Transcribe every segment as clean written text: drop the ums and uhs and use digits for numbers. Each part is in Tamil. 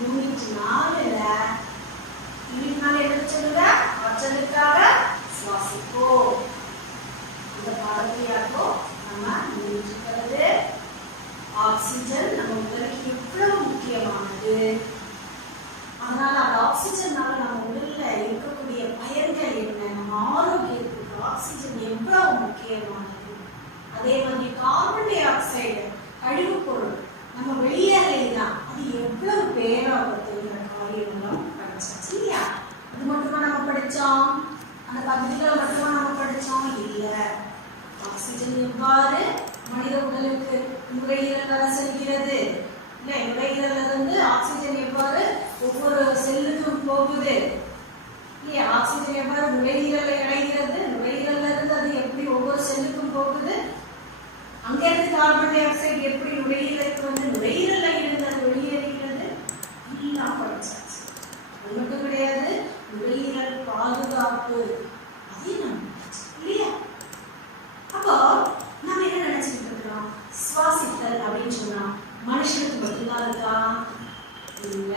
யூனிட் 4ல யூனிட் 4 என்ன சொல்லுங்க? ஆற்றலுக்காக சுவாசிப்போம். இந்த பாடத்தியாக்கோ நம்ம நினைச்சுக்கிறது ஆக்சிஜன் நம்ம உடலுக்கு எவ்வளவு முக்கியமானது. அதனால அந்த ஆக்சிஜனால நம்ம உடல்ல இருக்கக்கூடிய பயன்கள் என்ன, நம்ம ஆரோக்கியத்துக்கு ஆக்சிஜன் எவ்வளவு முக்கியமானது. அதே மாதிரி கார்பன் டை ஆக்சைடு கழிவு பொருள் நம்ம வெளியேறலைன்னா அது எவ்வளவு பேராபத்துங்கிற காரியங்களும் படிச்சாச்சு இல்லையா? அது மட்டுமா நம்ம படிச்சோம்? அந்த பகுதிகளை மட்டுமா நம்ம படிச்சோம்? இல்ல. ஆக்சிஜன் எவ்வாறு மனித உடலுக்கு நுரையீரலாக செல்கிறது, இல்லை நுரையீரல்ல இருந்து ஆக்சிஜன் எவ்வாறு ஒவ்வொரு செல்லுக்கும் போகுது இல்லையா? ஆக்சிஜன் எவ்வாறு நுரையீரலை அடைகிறது, நுரையீரல்ல இருந்து அது எப்படி ஒவ்வொரு செல்லுக்கும் போகுது, அங்கிருந்து கார்பன் டை ஆக்சைடு எப்படி நுரையீரலுக்கு வந்து நுரையீரல்ல இருந்து அது வெளியேறுகிறது, எல்லாம் படிச்சாச்சு. அது மட்டும் கிடையாது, நுரையீரல் பாதுகாப்பு அதையும் நம்ம இல்லையா? அப்போ நம்ம என்ன நினைச்சிட்டு இருக்கிறோம்? சுவாசித்தல் அப்படின்னு சொன்னா மனுஷனுக்கு மட்டும்தான் இருக்கா? இல்ல,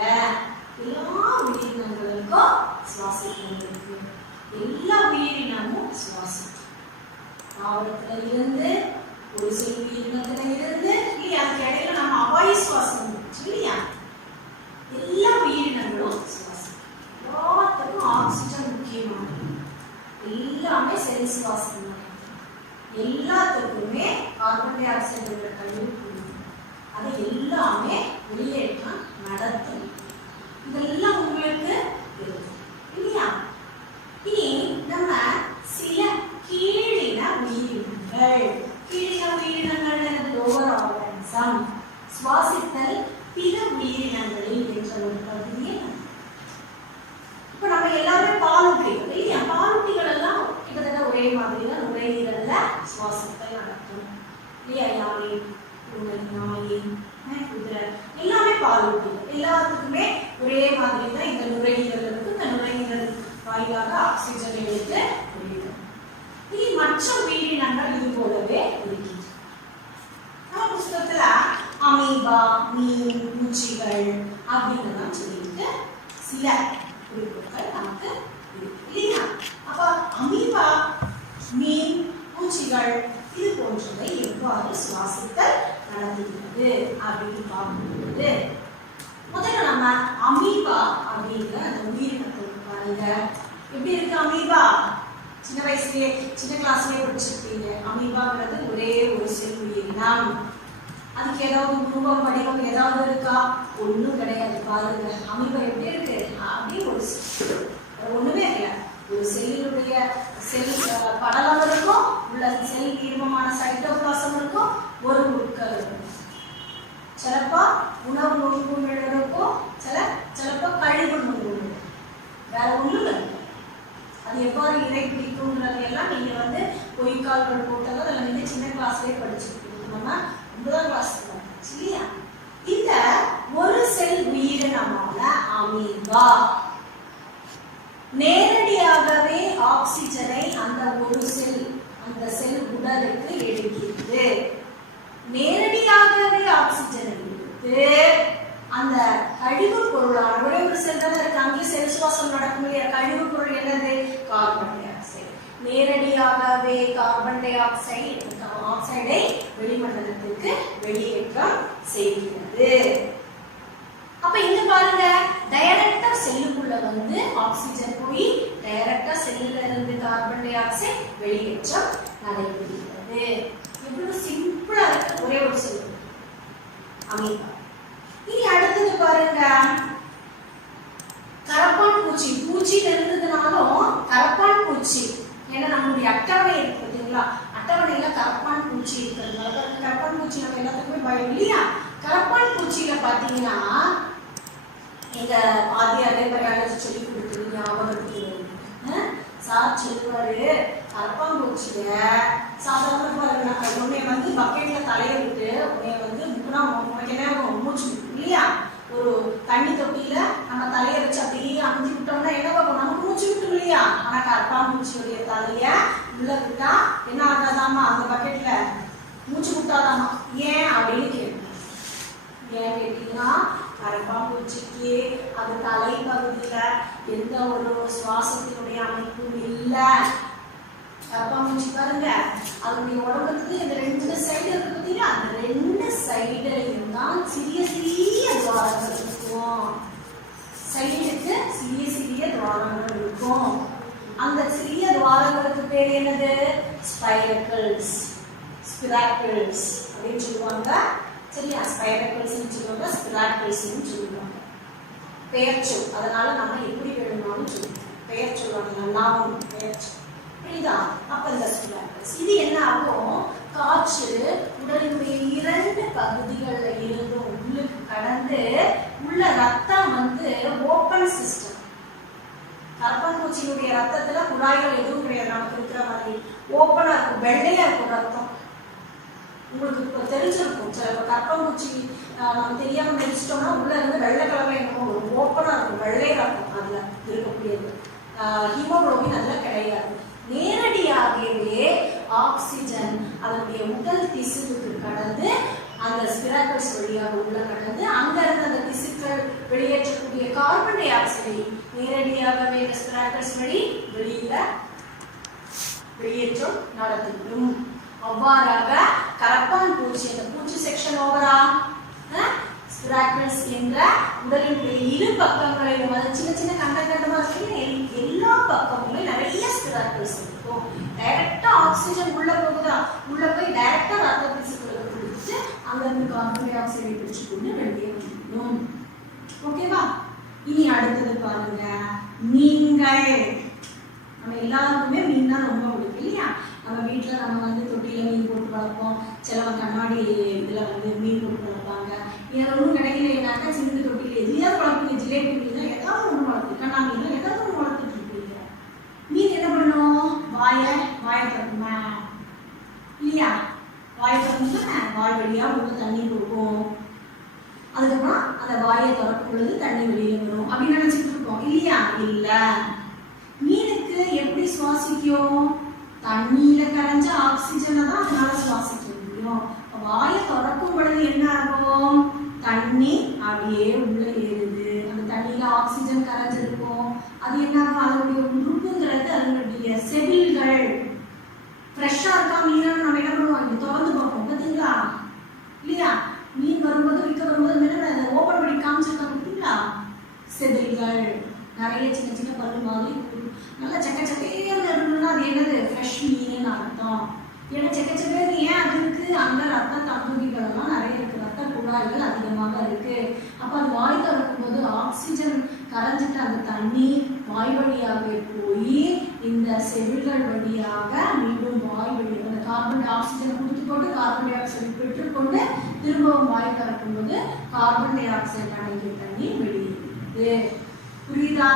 எல்லா உயிரினங்களுக்கும் சுவாசித்தல் இருக்கு. எல்லா உயிரினமும் சுவாசிக்கும். தாவரத்துல இருந்து ஒரு சில உயிரினத்துல இருந்து இல்லையா, அதுக்கு இடையில நம்ம அவாயு சுவாசம் இல்லையா, எல்லா உயிரினங்களும் சுவாசிக்கும். எல்லாத்துக்கும் ஆக்சிஜன் முக்கியமானது. எல்லாமே செல் சுவாசம். எல்லாத்துக்குமே கார்பன் டை ஆக்சைடு கழிவு அதை எல்லாமே வெளியேற்றம் நடத்தும். இதெல்லாம் உங்களுக்கு இல்லையா? இனி நம்ம சில கீழின உயிரினங்கள், கீழின உயிரினங்கள் லோவர் ஆர்கானிசம், சுவாசித்தல் பிற உயிரினங்களில் என்ற ஒரு பகுதியை இப்ப நம்ம எல்லாருமே பாலூட்டிகள் இல்லையா? பாலூட்டிகள் எல்லாம் கிட்டத்தட்ட ஒரே மாதிரி தான் நுரையீரல்ல சுவாசத்தை நடக்கும் இல்லையா? யானை, பூனை, நாய், குதிரை எல்லாமே பாலூட்டிகள். எல்லாத்துக்குமே ஒரே மாதிரி தான் இந்த நுரையீரல் இருக்கு. இந்த நுரையீரல் வாயிலாக ஆக்சிஜன் எடுத்து வெளியிடும். இனி மற்ற உயிரினங்கள் இது போலவே இருக்கின்றன. நம்ம புத்தகத்துல அமீபா, மீன், பூச்சிகள் அப்படின்னு சொல்லிட்டு சில குறிப்புகள் நமக்கு இருக்கு இல்லையா? அப்ப அமீபா, மீன், பூச்சிகள் இது போன்றவை எவ்வாறு சுவாசித்தல் நடத்துகிறது அப்படின்னு பார்க்கும்போது முதல்ல நம்ம அமீபா அப்படிங்கிற அந்த உயிரினத்தை பாருங்க. எப்படி இருக்கு அமீபா? சின்ன வயசுலயே சின்ன கிளாஸ்லயே படிச்சிருப்பீங்க. அமீபாங்கிறது ஒரே ஒரு செல் உயிரினம். அதுக்கு ஏதாவது ரூபம் வடிவம் ஏதாவது இருக்கா? ஒண்ணும் கிடையாது. பாருங்க அமீபா எப்படி இருக்கு? அப்படி ஒரு ஒண்ணுமே இல்லை. ஒரு செல்லுடைய செல் படலம் இருக்கும், உள்ள செல் தீர்மமான சைட்டோபிளாசம் இருக்கும், ஒரு உட்கரு இருக்கும். சிலப்பா உணவு நுண்குமிழ் இருக்கும், சிலப்பா கழிவு நுண்குமிழ். வேற ஒண்ணும் இல்லை. அது எவ்வாறு இறை பிடிக்கும்ன்றது எல்லாம் நீங்க வந்து பொய்க்கால்கள் போட்டதோ அதில் நீங்க சின்ன கிளாஸ்லேயே படிச்சிருக்கீங்க. நம்ம 9ஆம் கிளாஸ் இல்லையா? இந்த ஒரு செல் உயிரினமான அமீபா நேரடியாகவே ஆக்சிஜனை அந்த ஒரு செல் உடலுக்கு எடுக்கிறது. நேரடியாகவே ஆக்சிஜனை எடுத்து அந்த கழிவு பொருளான ஒரே ஒரு செல் தான் இருக்கு, அங்கே செல் சுவாசம் நடக்கும் இல்லையா? கழிவு பொருள் என்னது? Carbon di oxide. நேரடியாகவே கார்பன் டை ஆக்சைடை வெளிமண்டலத்திற்கு வெளியேற்றம் செய்கிறது. அப்ப இங்க பாருங்க, டைரக்டா செல்லுக்குள்ள வந்து ஆக்சிஜன் போய் டைரக்டா செல்லுல இருந்து கார்பன் டை ஆக்சைடு வெளியேற்றம் நடைபெறுகிறது. எவ்வளவு சிம்பிளா இருக்கு, ஒரே ஒரு செல் அமீபா. இனி அடுத்தது பாருங்க, கரப்பான் பூச்சி. பூச்சியில இருந்ததுனாலும் கரப்பான் பூச்சி, ஏன்னா நம்மளுடைய அட்டவணை இருக்கு பார்த்தீங்களா? அட்டவணையில கரப்பான் பூச்சி இருக்கிறதுனால கரப்பான் பூச்சி நம்ம எல்லாத்துக்குமே பயம் இல்லையா? கரப்பான் பூச்சியில பாத்தீங்கன்னா எங்க ஆதியாரே பயாலஜி சொல்லி கொடுத்தது ஞாபகத்துக்கு சார் சொல்லுவாரு, கரப்பான் பூச்சிய சாதாரண உன்னைய வந்து பக்கெட்ல தலைய விட்டு உன்னைய வந்து உனக்கு என்ன மூச்சு இல்லையா? ஒரு தண்ணி தொட்டியில நம்ம தலைய வச்சு அப்படியே அமுத்தி விட்டோம்னா என்ன பார்ப்போம்? நமக்கு மூச்சு விட்டு இல்லையா? ஆனா கரப்பான் பூச்சியுடைய தலைய உள்ள விட்டா என்ன ஆகாதாமா? அந்த பக்கெட்ல மூச்சு விட்டாதாமா. ஏன் அப்படின்னு கேட்போம். ஏன் கேட்டீங்கன்னா கரப்பான்பூச்சிக்கு அது தலைப்பகுதியில எந்த ஒரு சுவாசத்தினுடைய அமைப்பும் இல்லை. கரப்பான்பூச்சி பாருங்க, அதனுடைய உடம்புக்கு இந்த 2 சைடு இருக்கு பார்த்தீங்கன்னா, அந்த 2 சைடுலையும் தான் சிறிய சிறிய துவாரங்கள் இருக்கும். சைடுக்கு சிறிய சிறிய துவாரங்கள் இருக்கும். அந்த சிறிய துவாரங்களுக்கு பேர் என்னது? ஸ்பைரக்கிள்ஸ், ஸ்பிராக்கிள்ஸ் அப்படின்னு சொல்லுவாங்க. சரியா? ஸ்பைரக்கிள்ஸ் சொல்லுவாங்க, ஸ்பிராக்கிள்ஸ் சொல்லுவாங்க. பெயர் சொல். அதனால நம்ம எப்படி வேணும்னாலும் சொல்லுவோம். பெயர் சொல்லுவாங்க, நாமம் பெயர் சொல். புரியுதா? அப்ப இந்த ஸ்பிராக்கிள்ஸ் இது என்ன ஆகும்? காற்று உடலினுடைய 2 பகுதிகளில் இருந்தும் உள்ளுக்கு கடந்து உள்ள ரத்தம் வந்து ஓப்பன் சிஸ்டம். கரப்பான்பூச்சியினுடைய ரத்தத்துல குழாய்கள் எதுவும் கிடையாது, நமக்கு இருக்கிற மாதிரி ஓப்பனா இருக்கும், வெள்ளையா இருக்கும் ரத்தம். உங்களுக்கு இப்போ தெரிஞ்சிருக்கும், சில கரப்பான்பூச்சி நம்ம தெரியாம நினைச்சிட்டோம்னா உள்ள இருந்து வெள்ளை கலர்ல என்னமோ ஓப்பனா இருக்கும், வெள்ளையா இருக்கும். அதுல இருக்கக்கூடியது ஹீமோகுளோபின் அதுல கிடையாது. நேரடியாகவே ஆக்சிஜன் அதனுடைய உடல் திசுவுக்கு கடந்து அந்த ஸ்பிராக்கிள்ஸ் வழியாக உள்ள கடந்து அங்க இருந்து அந்த திசுக்கள் வெளியேற்றக்கூடிய கார்பன் டை ஆக்சைடை நேரடியாகவே இந்த ஸ்பிராக்கிள்ஸ் வழி வெளியேற்றம் நடந்துவிடும். அவ்வாறாக கரப்பான்பூச்சி அந்த பூச்சி செக்ஷன் ஓவரா ஸ்பிராக்கிள்ஸ் என்ற உடலினுடைய 2 பக்கங்களிலும் அது சின்ன சின்ன கண்டமா இருக்கு, எல்லா பக்கமுமே நிறைய ஸ்பிராக்கிள்ஸ் இருக்கும். டைரக்டா ஆக்சிஜன் உள்ள போகுதா, உள்ள போய் டைரக்டா ரத்த திசுக்களுக்கு பிடிச்சு அங்கிருந்து கார்பன் டை ஆக்சைடை பிடிச்சு கொண்டு வெளியே வந்துடும். ஓகேவா? இனி அடுத்தது பாருங்க, மீன்கள். நம்ம எல்லாருக்குமே மீன் தான் ரொம்ப பிடிக்கும் இல்லையா? நம்ம வீட்டில் நம்ம வந்து தொட்டியில் மீன் போட்டு வளர்ப்போம், சிலவங்க கண்ணாடி இதில் வந்து மீன் போட்டு வளர்ப்பாங்க. ஏன் ஒன்றும் கிடைக்கலனாக்கா சின்ன தொட்டியில் எதையாவது வளர்ப்பீங்க, ஜிலேபி மீன் ஏதாவது ஒன்று வளர்த்து, கண்ணா மீன் ஏதாவது ஒன்று வளர்த்துட்டு இருப்பீங்க. மீன் என்ன பண்ணணும்? வாயை திறக்குமா இல்லையா? வாயை திறந்துன்னா வாய் வழியாக உள்ள தண்ணி கொடுக்கும். அதுக்கப்புறம் அந்த வாயை திறக்கும் பொழுது தண்ணி வெளியில வரும் அப்படின்னு நினைச்சிட்டு இருக்கோம் இல்லையா? இல்ல, மீனுக்கு எப்படி சுவாசிக்கும்? தண்ணியில கரைஞ்ச ஆக்சிஜனை தான் அதனால சுவாசிக்க முடியும். வாயை திறக்கும் பொழுது என்ன ஆகும்? தண்ணி அப்படியே உள்ள ஏறுது, அந்த தண்ணியில ஆக்சிஜன் கரைஞ்சிருக்கும். அது என்ன ஆகும்? அதனுடைய உறுப்புங்கிறது அதனுடைய செதில்கள் ஃப்ரெஷ்ஷா இருக்கா மீன் நம்ம என்ன பண்ணுவோம்? இங்க திறந்து பார்ப்போம் பார்த்தீங்களா இல்லையா? மீன் வரும்போது விற்க வரும்போது என்ன ஓப்பன் பண்ணி காமிச்சிருக்கா பார்த்தீங்களா? செதில்கள் நிறைய சின்ன சின்ன பல்லு மாதிரி நல்லா சக்கச்சக்கையாக இருந்ததுன்னா அது என்னது? ஃப்ரெஷ் மீன் அர்த்தம். ஏன்னா சக்கச்சக்கை ஏன் அது இருக்கு? அங்க ரத்த தந்துகிகள் எல்லாம் நிறைய இருக்கு, ரத்த குழாய்கள் அதிகமாக இருக்கு. அப்ப அது வாய் திறக்கும் போது ஆக்சிஜன் கரைஞ்சிட்டு அந்த தண்ணி வாய் வழியாக போய் இந்த செல்கள் வழியாக மீண்டும் வாய் வழியாக அந்த கார்பன் டை ஆக்சிஜன் கொடுத்து போட்டு கார்பன் டை ஆக்சைடை பெற்றுக்கொண்டு திரும்பவும் வாய் திறக்கும் போது கார்பன் டை ஆக்சைடு அடங்கிய தண்ணி வெளியேறுது. புரியுதா?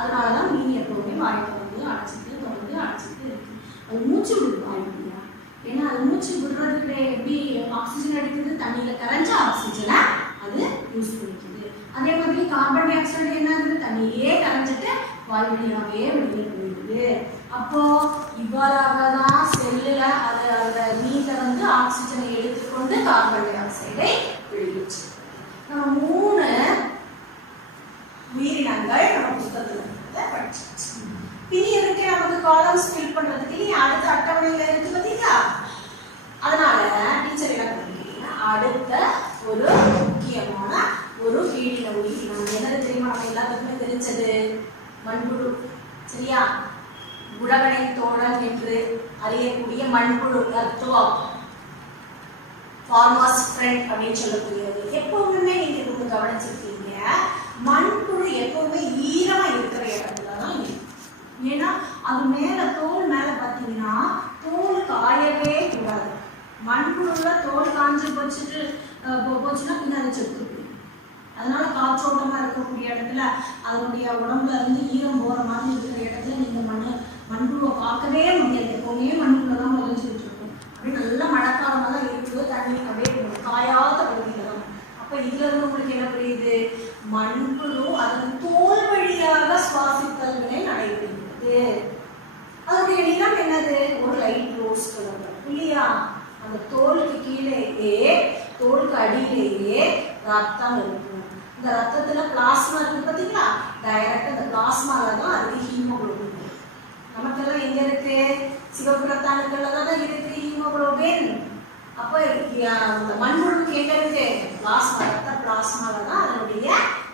அதனாலதான் மீன் எப்பவுமே வாய் திறந்து அடைச்சிட்டு இருக்கு. அது மூச்சு விடுது வாய் வழியா. ஏன்னா அது மூச்சு விடுறதுக்கு எப்படி ஆக்சிஜன் எடுக்குது? தண்ணியில கரைஞ்ச ஆக்சிஜனை அது யூஸ் பண்ணிக்குது. அதே மாதிரி கார்பன் டை ஆக்சைடு என்ன ஆகுது? தண்ணியே கரைஞ்சிட்டு வாய் வழியாவே வெளியே போயிடுது. அப்போ இவ்வாறாக தான் செல்லுல அந்த மீன்ல வந்து ஆக்சிஜனை எடுத்துக்கொண்டு கார்பன் டை ஆக்சைடை வெளியிடுச்சு. நம்ம 3 உயிரினங்கள் நம்ம புத்தகத்துல படிச்சாச்சு. பின்னி இருக்கு நமக்கு காலம்ஸ் ஃபில் பண்றதுக்கு நீ அடுத்த அட்டவணையில இருக்கு பார்த்தீங்களா? அதனால டீச்சர் என்ன பண்ணிருக்கீங்க, அடுத்த ஒரு முக்கியமான ஒரு வீடின உயிரினம் என்னது தெரியுமா? நம்ம எல்லாத்துக்குமே தெரிஞ்சது மண்புழு. சரியா? உழவனை தோழன் என்று அறியக்கூடிய மண்புழு, ஃபார்மர்ஸ் ஃப்ரெண்ட் அப்படின்னு சொல்லக்கூடியது. எப்பவுமே நீங்க இது கவனிச்சிருக்கீங்க, மண்புழு எப்பவுமே ஈரமா இருக்கிற இடத்துலதான் இருக்கும். ஏன்னா அது மேல தோல் மேல பாத்தீங்கன்னா தோல் காயவே கூடாது. மண்புழுல தோல் காஞ்சு போச்சுன்னா பின்ன அதை செத்து போயிடும். அதனால காற்றோட்டமா இருக்கக்கூடிய இடத்துல அதனுடைய உடம்புல இருந்து ஈரம் போற மாதிரி இருக்கிற இடத்துல நீங்க மண்புழுவை பார்க்கவே முடியாது. எப்பவுமே மண்புழுல தான் முளைஞ்சிட்டு இருக்கும். அப்படியே நல்லா மழைக்காலமா தான் இருக்குது, தண்ணி அப்படியே காயாத பகுதியில தான். அப்ப இதுல இருந்து உங்களுக்கு என்ன புரியுது? மண்புழு அதன் தோல் வழியாக சுவாசித்தல் வினை நடைபெறுகிறது. அதனுடைய நிறம் என்னது? ஒரு லைட் ரோஸ் கலர் இல்லையா? அந்த தோலுக்கு கீழே தோலுக்கு அடி அடியிலேயே ரத்தம் இருக்கும். இந்த ரத்தத்துல பிளாஸ்மா இருக்கு பாத்தீங்களா, டைரக்டா இந்த பிளாஸ்மால தான் அதுக்கு ஹீமோகுளோபின். நமக்கெல்லாம் எங்க இருக்கு, சிவப்பு ரத்த அணுக்கள்ல தான் இருக்கு ஹீமோகுளோபின். அப்ப இந்த மண்புழுக்கு எங்க இருக்கு, பிளாஸ்மா, ரத்த பிளாஸ்மால தான் அதனுடைய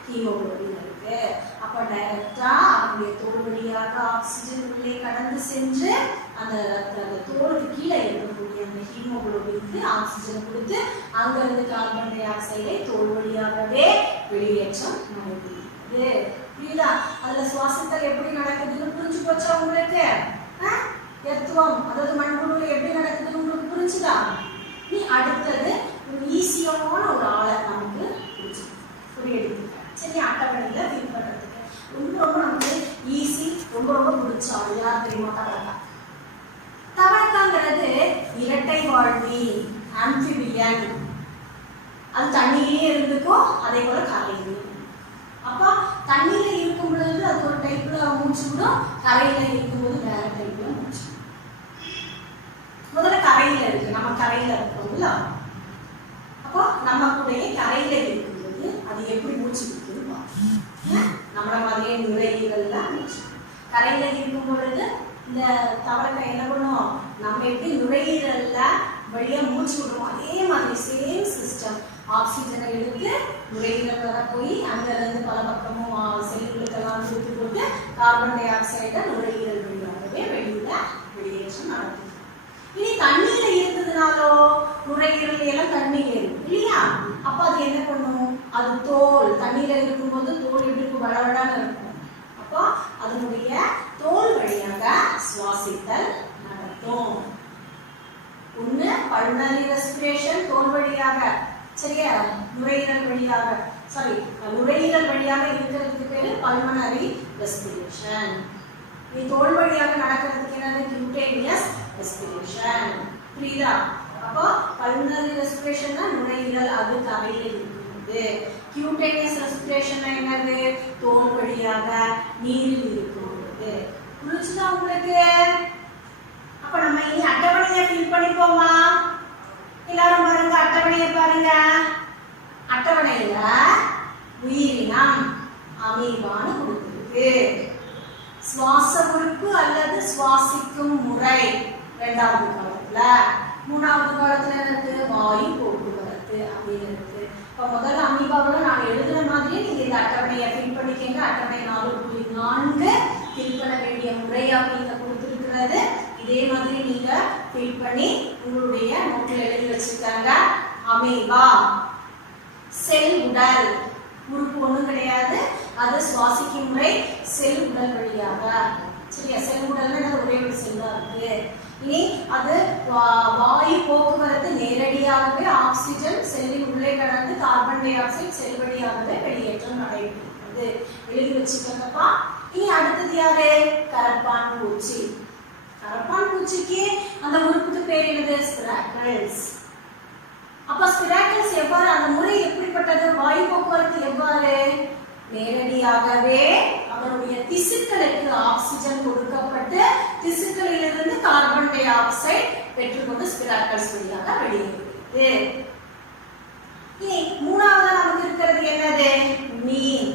ஹீமோகுளோபின் இருக்கு. அப்ப டைரக்டா அவங்களுடைய தோல் வழியாக ஆக்சிஜன் உள்ளே கடந்து சென்று அந்த தோலுக்கு கீழே இருக்கக்கூடிய அந்த ஹீமோகுளோபினுக்கு ஆக்சிஜன் கொடுத்து அங்க இருந்து கார்பன் டை ஆக்சைடை தோல் வழியாகவே வெளியேற்றம் நடைபெறுகிறது. புரியுதா? அதுல சுவாசத்தல் எப்படி நடக்குதுன்னு புரிஞ்சு போச்சா உங்களுக்கு? எத்துவம் அதாவது மண்புழுல எப்படி நடக்குதுன்னு உங்களுக்கு புரிஞ்சுதா? நீ அடுத்தது ஒரு ஈஸியான ஒரு ஆளை நமக்கு புரியுது. சரி, அட்டவணையில ஃபீல் பண்றதுக்கு ரொம்ப ரொம்ப நமக்கு ஈஸி, ரொம்ப ரொம்ப பிடிச்ச ஆள் யார் தெரியுமா? தவளை. தவளைங்கிறது இரட்டை வாழ்வி, ஆம்பிபியன். அது தண்ணியிலே இருந்துக்கும், அதே போல கரையிலையும். அப்போ தண்ணியில இருக்கும் பொழுது அது ஒரு டைப்ல மூச்சு விடும், கரையில இருக்கும்போது வேற டைப்ல மூச்சு. முதல்ல கரையில இருக்கு, நம்ம கரையில இருக்கோம்ல, அப்போ நம்ம கூட கரையில இருக்கும்போது அது எப்படி மூச்சு விடுதுன்னு பார்க்கணும். நம்மள மாதிரியே நுரையீரல்ல மூச்சு. கரையில இருக்கும் பொழுது இந்த தவளை என்ன பண்ணும், நம்ம எப்படி நுரையீரல்ல வழியா மூச்சு விடுறோம் அதே மாதிரி சேம் சிஸ்டம். ஆக்சிஜனை எடுத்து நுரையீரல் வர போய் அங்க இருந்து பல பக்கமும் செல்லுகளுக்கெல்லாம் கொடுத்து போட்டு கார்பன் டை ஆக்சைடை நுரையீரல் வழியாகவே வெளியேற்றம் நடக்குது. இனி தண்ணியில இருந்ததுனாலோ நுரையீரல் எல்லாம் தண்ணி ஏறும் இல்லையா? அப்ப அது என்ன பண்ணும், அது தோல் தண்ணியில இருக்கும்போது தோல் எப்படி வளவடான்னு இருக்கும். அப்போ அதனுடைய தோல் வழியாக சுவாசித்தல் நடத்தும். ஒண்ணு பல்மனரி ரெஸ்பிரேஷன் தோல் வழியாக, சரியா? நுரையீரல் வழியாக, சாரி, நுரையீரல் வழியாக இருக்கிறதுக்கு பேரு பல்மனரி ரெஸ்பிரேஷன். நீ தோல் வழியாக நடக்கிறதுக்கு என்னது, கியூட்டேனியஸ் ரெஸ்பிரேஷன். புரியுதா? அப்போ பல்மனரி ரெஸ்பிரேஷன்னா நுரையீரல், அது கரையில இருக்குது. கியூட்டேனியஸ் ரெஸ்பிரேஷன் என்னது, தோல் வழியாக நீரில் இருக்குது. புரிஞ்சுதா உங்களுக்கு? அப்ப நம்ம இனி அட்டவணையை ஃபில் பண்ணிப்போமா? எல்லாரும் பாருங்க, அட்டவணையை பாருங்க. அட்டவணையில உயிரினம் அமீபான்னு கொடுத்திருக்கு. சுவாச உறுப்பு அல்லது சுவாசிக்கும் முறை இரண்டாவது காலத்துல. மூணாவது காலத்துல இருக்கு வாயு போக்குவரத்து அப்படின்னு இருக்கு. இப்ப முதல்ல அமீபாவில் நான் எழுதுன மாதிரியே நீங்க இந்த அட்டவணையை ஃபில் பண்ணிக்கங்க. அட்டவணை 4.4 ஃபில் பண்ண வேண்டிய முறை அப்படிங்க கொடுத்திருக்கிறது. இதே மாதிரி நீங்க ஃபில் பண்ணி உங்களுடைய நோட்ல எழுதி வச்சுக்காங்க. அமீபா செல் உடல் உறுப்பு ஒண்ணும் கிடையாது, அது சுவாசிக்கும் முறை செல் உடல் வழியாக. சரியா? செல் உடல்னா ஒரே ஒரு செல் தான் இருக்கு. இனி அது வாயு போக்குவரத்து நேரடியாகவே ஆக்சிஜன் செல்லின் உள்ளே கடந்து கார்பன் டை ஆக்சைடு செல் வழியாகவே வெளியேற்றம் நடைபெறுகிறது. எழுதி வச்சுக்கப்பா. இனி அடுத்தது யாரு, கரப்பான் பூச்சி. கரப்பான் பூச்சிக்கு அந்த உறுப்புக்கு பேர் என்னது, ஸ்பிராக்கிள்ஸ். அப்ப ஸ்பிராக்கிள்ஸ் எவ்வாறு, அந்த முறை எப்படிப்பட்டது, வாயு போக்குவரத்து எவ்வாறு, நேரடியாகவே அவருடைய திசுக்களுக்கு ஆக்சிஜன் கொடுக்கப்பட்டு திசுக்களிலிருந்து கார்பன் டை ஆக்சைடு பெற்றுக்கொண்டு ஸ்பிராக்கிள்ஸ் வழியாக வெளியேறுகிறது. இனி மூணாவது நமக்கு இருக்கிறது என்னது, மீன்.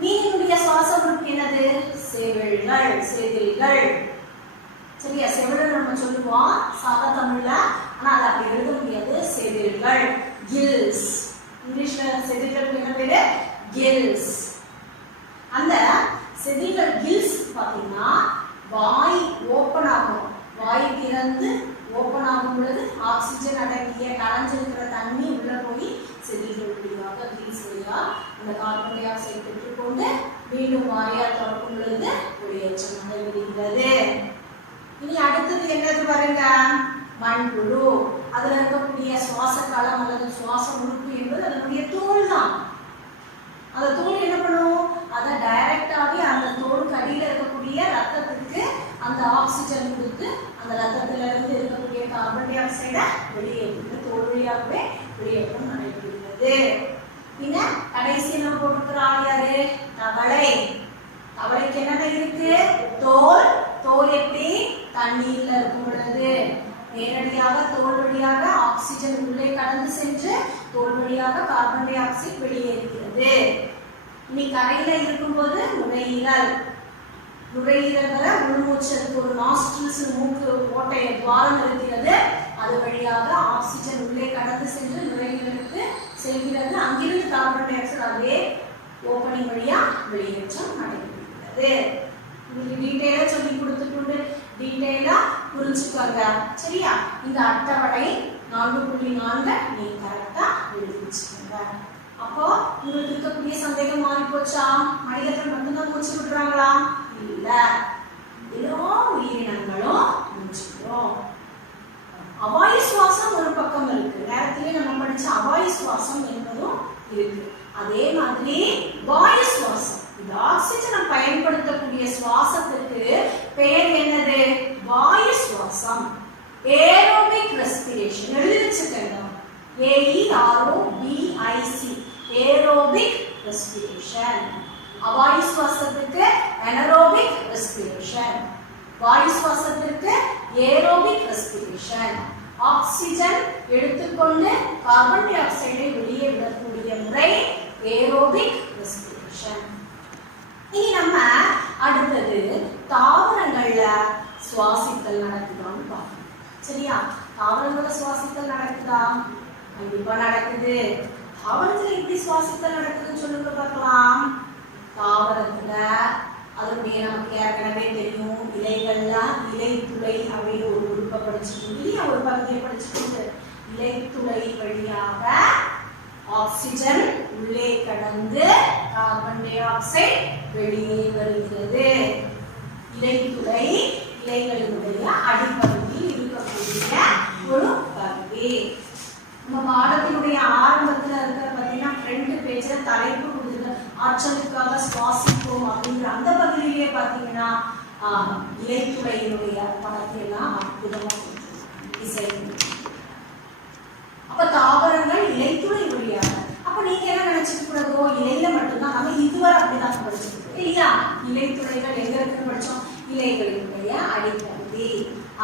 மீனினுடைய சுவாச உறுப்பு என்னது, செவில்கள், செதில்கள். சரியா? செவில்கள் நம்ம சொல்லுவோம் சாதா தமிழ்ல, ஆனா அதை அப்படி எழுத முடியாது. செதில்கள், கில்ஸ். இங்கிலீஷ்ல செதில்களுக்கு என்ன பேரு, கில்ஸ். அந்த செதில்கள் கில்ஸ் பாத்தீங்கன்னா வாய் ஓபன் ஆகும். வாய் திறந்து ஓபன் ஆகும் பொழுது ஆக்சிஜன் அடங்கிய கலஞ்சிருக்கிற தண்ணி உள்ள போய் செதில்கள் வழியாக கில்ஸ் வழியா அந்த கார்பன் டை ஆக்சைடு பெற்றுக்கொண்டு மீண்டும் வாயா திறக்கும் பொழுது வெளியேற்றம் நடைபெறுகிறது. இனி அடுத்தது என்னது பாருங்க, மண்புழு. அதுல இருக்கக்கூடிய சுவாச களம் அல்லது சுவாச உறுப்பு என்பது அதனுடைய தோல் தான். அந்த தோல் என்ன பண்ணும், அதை டைரக்டாவே அந்த தோலுக்கு அடியில் இருக்கக்கூடிய ரத்தத்துக்கு அந்த ஆக்சிஜன் கொடுத்து அந்த ரத்தத்துல இருந்து இருக்கக்கூடிய கார்பன் டை ஆக்சைடை வெளியேற்று தோல் வழியாகவே வெளியேற்றம் நடைபெறுகிறது. பின்ன கடைசி நம்ம போட்டுக்கிற ஆள் யாரு, தவளை. தவளைக்கு என்னென்ன இருக்கு, தோல். தோல் எப்படி, தண்ணீர்ல இருக்கும் பொழுது நேரடியாக தோல் வழியாக ஆக்சிஜன் உள்ளே கடந்து சென்று வழியாக கார்பன் டை ஆக்சைடு வெளியேறுகிறது. இனி கரையில இருக்கும்போது நுரையீரல் உள்மூச்சலுக்கு ஒரு நாஸ்ட்ரில்ஸ் மூக்கு ஓட்டை துவாரம் இருக்கிறது. அது வழியாக ஆக்சிஜன் உள்ளே கடந்து சென்று நுரையீரலுக்கு செல்கிறது. அங்கிருந்து கார்பன் டை ஆக்சைடு அதே ஓப்பனிங் வழியா வெளியேற்றம் நடைபெறுகிறது. உங்களுக்கு டீடைலா சொல்லி கொடுத்துட்டு டீடைலா புரிஞ்சுக்கோங்க. சரியா? இந்த அட்டவணை 4.4 நீ கரெக்டா எழுதி வச்சுக்கோங்க. அப்போ உங்களுக்கு இருக்கக்கூடிய சந்தேகம் மாறி போச்சா? மனிதர்கள் மட்டும்தான் மூச்சு விடுறாங்களா? இல்ல, எல்லா உயிரினங்களும் மூச்சு விடுறோம். அவாயு சுவாசம் ஒரு பக்கம் இருக்கு. நேரத்திலே நம்ம படிச்ச அவாயு சுவாசம் என்பதும் இருக்கு. அதே மாதிரி வாயு சுவாசம், இந்த ஆக்சிஜனை பயன்படுத்தக்கூடிய சுவாசத்துக்கு பெயர் என்னது? வாயு சுவாசம். ஏரோபிக் ரெஸ்பிரேஷன் எழுதி வச்சுக்கோங்க. AEROBIC aerobic respiration. அவாயு சுவாசத்துக்கு அனரோபிக் ரெஸ்பிரேஷன், வாயு சுவாசத்திற்கு ஏரோபிக் ரெஸ்பிரேஷன். ஆக்சிஜன் எடுத்துக்கொண்டு கார்பன் டை ஆக்சைடை வெளியே விடக்கூடிய முறை ஏரோபிக் ரெஸ்பிரேஷன். இனி நம்ம அடுத்தது தாவரங்கள்ல சுவாசித்தல் நடக்குதான்னு பார்க்கணும். சரியா? தாவரங்கள்ல சுவாசித்தல் நடக்குதா? கண்டிப்பா நடக்குது. தாவரத்துல எப்படி சுவாசித்தல் நடக்குதுன்னு சொல்லுங்க பார்க்கலாம். தாவரத்துல அதனுடைய நமக்கு ஏற்கனவே தெரியும், இலைகள்ல இலைத்துளை அப்படின்னு ஒரு உறுப்பை படிச்சுட்டு இல்லையா, ஒரு பகுதியை படிச்சுட்டு இலைத்துளை வழியாக ஆக்சிஜன் உள்ளே கடந்து கார்பன் டை ஆக்சைடு வெளியே வருகிறது. இலைத்துளை இலைகளினுடைய அடிப்பகுதியில் இருக்கக்கூடிய ஒரு பகுதி. நம்ம பாடத்தினுடைய ஆரம்பத்துல இருக்கிற பார்த்தீங்கன்னா ஃப்ரண்ட் பேஜ்ல தலைப்பு கொடுத்துருக்க ஆற்றலுக்காக சுவாசிப்போம் அப்படிங்கிற அந்த பகுதியிலேயே பார்த்தீங்கன்னா இலைத்துளையினுடைய படத்தை எல்லாம் அற்புதமா இசை. அப்ப தாவரங்கள் இலைத்துளை வழியாக. அப்ப நீங்க என்ன நினைச்சிட்டு கூடாதோ இலையில மட்டும்தான், நம்ம இதுவரை அப்படிதான் படிச்சிருக்கோம் இல்லையா? இலைத்துளைகள் எங்க இருக்குன்னு படிச்சோம்? இலைகளினுடைய அடிப்பகுதி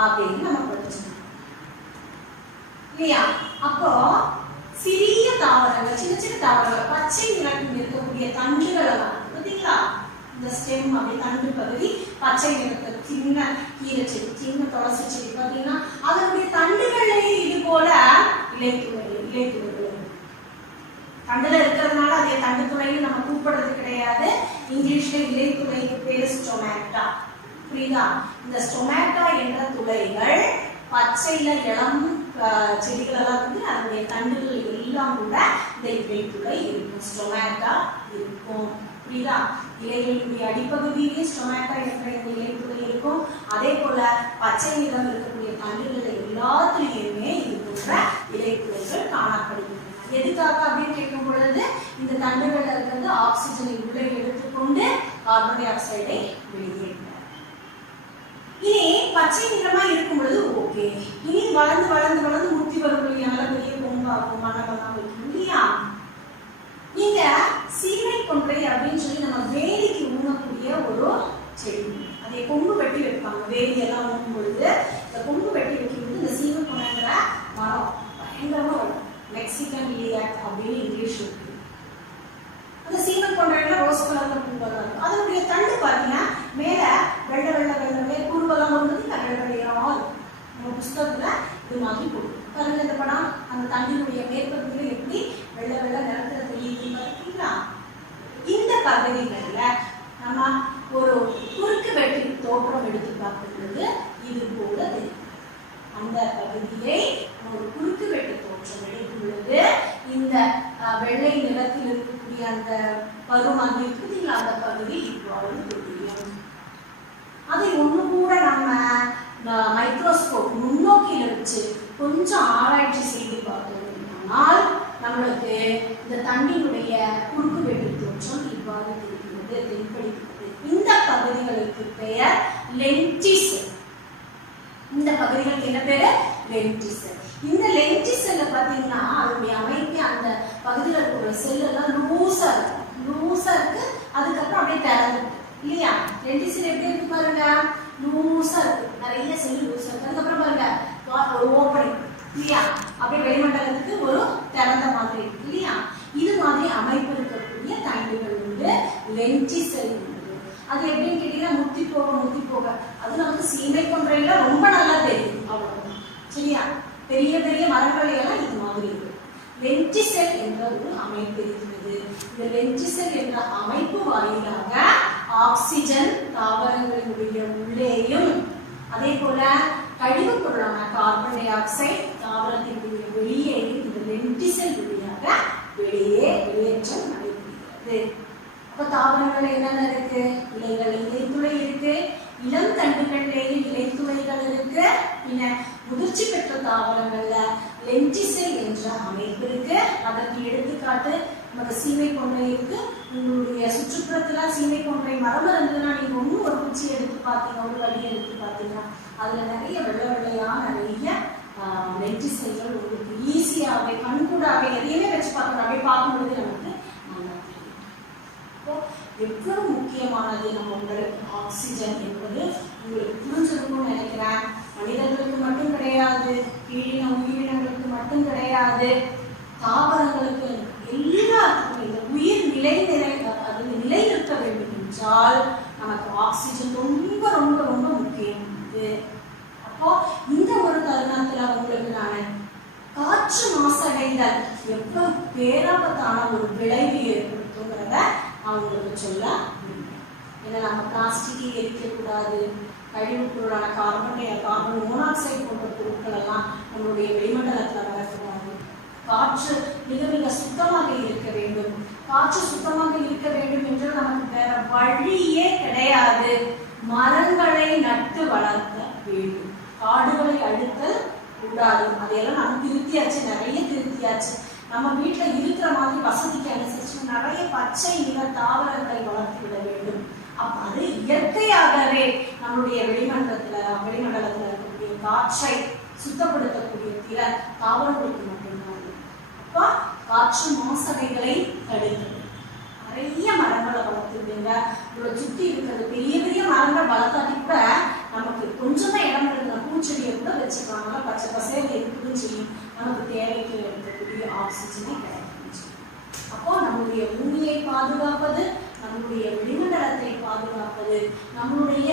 அப்படின்னு நம்ம படிச்சோம் இல்லையா? அப்போ சிறிய தாவரங்கள், சின்ன சின்ன தாவரங்கள், பச்சை நிறத்தில் இருக்கக்கூடிய தண்டுகள் எல்லாம் பார்த்தீங்களா? இந்த ஸ்டெம் அப்படி தண்டு பகுதி பச்சை நிறத்தில் சின்ன கீரை செடி, சின்ன துளசி செடி பார்த்தீங்கன்னா அதனுடைய தண்டுகளிலேயே இது போல இலைத்துளைகள் தண்டுல இருக்கிறதுனால அதே தண்டு துளைன்னு நம்ம கூப்பிடுறது கிடையாது. இங்கிலீஷ்ல இலைத்துளைக்கு பேரு ஸ்டொமேட்டா. புரியுதா? இந்த ஸ்டொமேட்டா என்ற துளைகள் பச்சையில இளம் செடிகள் எல்லாம் வந்து அதனுடைய தண்டுகள் எல்லாம் கூட இந்த இலைத்துளை இருக்கும், ஸ்டொமேட்டா இருக்கும். புரியுதா? இலைகளுடைய அடிப்பகுதியிலே ஸ்டொமேட்டா என்ற இந்த இலைத்துளை இருக்கும். அதே போல பச்சை நிறம் இருக்கக்கூடிய தண்டுகள் எல்லாத்துலயுமே இருக்கின்ற இலைத்துளைகள் காணப்படுகின்றன. எதுக்காக அப்படின்னு கேட்கும் பொழுது இந்த தண்டுகள் இருக்கிறது ஆக்சிஜனை உள்ளே எடுத்துக்கொண்டு கார்பன் டை ஆக்சைடை வெளியேற்ற. இனி பச்சை நிறமா இருக்கும் பொழுது ஓகே. இனி வளர்ந்து வளர்ந்து வளர்ந்து முத்தி வரும் நல்ல பெரிய பொங்காகும், மண்ணெல்லாம் வைக்கும் இல்லையா? இங்க சீமை கொன்றை அப்படின்னு சொல்லி நம்ம வேலிக்கு ஊனக்கூடிய ஒரு செடி. அதை கொம்பு வெட்டி வைப்பாங்க. வேலி எல்லாம் ஊனும் பொழுது இந்த கொம்பு வெட்டி வைக்கும்போது இந்த சீமை கொன்றைங்கிற மரம் பயங்கரமா வரும். மெக்சிகன் லிலியாக் அப்படின்னு இங்கிலீஷ் இருக்கு. அந்த சீமை கொன்றையில ரோஸ் கலர்ல பூவெல்லாம் இருக்கும். அதனுடைய தண்டு பார்த்தீங்கன்னா மேல வெள்ளை வெள்ளை வெள்ளை குருவெல்லாம் வந்து வெள்ளை வெள்ளையா இருக்கும். நம்ம புஸ்தகத்துல இது மாதிரி போடும் பாருங்க. இந்த படம் அந்த தண்டினுடைய மேற்பகுதியில் எப்படி வெள்ளை வெள்ளை நிறத்துல தெரியுது பார்த்தீங்களா? இந்த பகுதிகளில் நம்ம ஒரு குறுக்கு வெட்டி தோற்றம் எடுத்து பார்க்கும் பொழுது இது போல தெரியும். அந்த பகுதியை ஒரு குறுக்கு வெட்டு தோற்றம் எடுக்கும் பொழுது இந்த வெள்ளை நிறத்தில் இருக்கக்கூடிய அந்த பருமன் இருக்குதுங்களா, அந்த பகுதி இவ்வாறு தெரியும். அதை ஒண்ணு கூட நம்ம மைக்ரோஸ்கோப் நுண்ணோக்கியில வச்சு கொஞ்சம் ஆராய்ச்சி செய்து பார்த்தோம்னால் நம்மளுக்கு இந்த தண்டினுடைய குறுக்கு வெட்டு தோற்றம் இவ்வாறு தெரிகிறது, தென்படுகிறது. இந்த பகுதிகளுக்கு பெயர் லென்டிசெல். இந்த பகுதிகளுக்கு என்ன பேரு? லென்டிசெல். இந்த லென்டிசெல்ல பாத்தீங்கன்னா அதனுடைய அமைப்பு அந்த பகுதியில் இருக்கிற செல் எல்லாம் லூசா இருக்கு. அதுக்கப்புறம் அப்படியே திறந்து இல்லையா? லென்டிசெல் எப்படி இருக்கு பாருங்க, லூசா இருக்கு, நிறைய செல் லூசா இருக்கு. அதுக்கப்புறம் பாருங்க ஒரு ஓப்பனிங் இல்லையா, அப்படியே வெளிமண்டலத்துக்கு ஒரு திறந்த மாதிரி இருக்கு இல்லையா? அது எப்படின்னு கேட்டீங்கன்னா முத்தி போக அது நமக்கு சீமை கொன்றையில ரொம்ப நல்லா தெரியும். அவ்வளவுதான். சரியா? பெரிய பெரிய மரங்கள் எல்லாம் இது மாதிரி இருக்கு. லென்டிசெல் என்ற ஒரு அமைப்பு இருக்கிறது. இந்த லென்டிசெல் என்ற அமைப்பு வாயிலாக ஆக்சிஜன் தாவரங்களினுடைய உள்ளேயும் அதே போல கழிவு பொருளான கார்பன் டை ஆக்சைடு தாவரத்தினுடைய வெளியேயும் இந்த லென்டிசெல் வழியாக வெளியேற்றம் நடைபெறுகிறது. அப்ப தாவரங்கள் என்னென்ன இருக்கு? இலைகள், இலைத்துளை இருக்கு. இளம் தண்டுகளிலேயே இலைத்துளைகள் இருக்கு. பின்ன முதிர்ச்சி பெற்ற தாவரங்கள்ல லென்டிசெல் என்ற அமைப்பு இருக்கு. அதற்கு எடுத்துக்காட்டு நமக்கு சீமை கொன்றை இருக்கு. உங்களுடைய சுற்றுப்புறத்துல சீமை கொன்றை மரம் இருந்ததுன்னா நீங்க ஒன்னும் ஒரு குச்சி எடுத்து பார்த்தீங்க, ஒரு வழி எடுத்து பார்த்தீங்கன்னா அதுல நிறைய வெள்ளையா நிறைய லென்டிசெல்கள் உங்களுக்கு ஈஸியாகவே கண்கூடாவே எதையுமே வச்சு பார்க்கறாவே பார்க்கும்போது நமக்கு நல்லா தெரியும். அப்போ எவ்வளவு முக்கியமானது நம்ம உடலுக்கு ஆக்சிஜன் என்பது உங்களுக்கு புரிஞ்சிருக்கும்னு நினைக்கிறேன். மனிதர்களுக்கு மட்டும் கிடையாது, கீழின உயிரினங்களுக்கு மட்டும் கிடையாது, தாவரங்களுக்கு எல்லாருக்கும் இந்த உயிர் நிலை இருக்க வேண்டும் என்றால் நமக்கு ஆக்சிஜன் ரொம்ப ரொம்ப ரொம்ப முக்கியம். அப்போ இந்த ஒரு தருணத்துல உங்களுக்கு நான் காற்று மாசடைதல் எவ்வளவு பேராபத்தான ஒரு விளைவு ஏற்படுத்துங்கிறத அவங்களுக்கு சொல்ல முடியும். ஏன்னா நம்ம பிளாஸ்டிக்கை எரிக்கக்கூடாது, கழிவு பொருளான கார்பன் மோனாக்சைடு போன்ற பொருட்கள் எல்லாம் நம்மளுடைய வெளிமண்டலத்தில் வரக்கூடாது. காற்று மிக மிக சுத்தமாக இருக்க வேண்டும். காற்று சுத்தமாக இருக்க வேண்டும் என்று நமக்கு வேற வழியே கிடையாது. மரங்களை நட்டு வளர்க்க வேண்டும். காடுகளை அழித்தல் கூடாது. அதையெல்லாம் நம்ம திருத்தியாச்சு, நிறைய திருத்தியாச்சு. நம்ம வீட்டுல இருக்கிற மாதிரி வசதிக்கு அனுசரிச்சு நிறைய பச்சை நிற தாவரங்களை வளர்த்து விட வேண்டும். அப்ப அது இயற்கையாகவே நம்மளுடைய வெளிமண்டலத்துல இருக்கக்கூடிய காற்றை சுத்தப்படுத்தக்கூடிய திறன் தாவரங்களுக்கு மட்டும்தான். அப்ப காற்று மாசடைகளை தடுக்கிறது. நிறைய மரங்களை வளர்த்துடுங்க. உங்களை சுத்தி இருக்கிறது பெரிய பெரிய மரங்கள் வளர்த்தாட்டி கூட நமக்கு கொஞ்சமா இடம் இருக்கிற பூச்செடியை கூட வச்சுக்கலாம். பச்சை பசையில இருக்குதுன்னு சொல்லி நமக்கு தேவைக்கு இருக்கக்கூடிய ஆக்சிஜனை கிடைக்கும். அப்போ நம்முடைய பூமியை பாதுகாப்பது, நம்முடைய வெளிமண்டலத்தை பாதுகாப்பது, நம்மளுடைய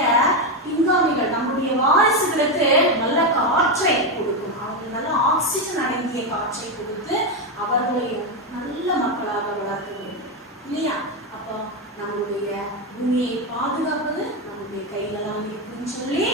பின்காமிகள் நம்முடைய வாரிசுகளுக்கு நல்ல காற்றை கொடுக்கும். அவங்களுக்கு நல்ல ஆக்சிஜன் அடங்கிய காற்றை கொடுத்து அவர்களையும் நல்ல மக்களாக வளர்க்க வேண்டும் இல்லையா? அப்போ நம்மளுடைய பூமியை பாதுகாப்பது நம்முடைய கைகளால் இருக்குன்னு சொல்லி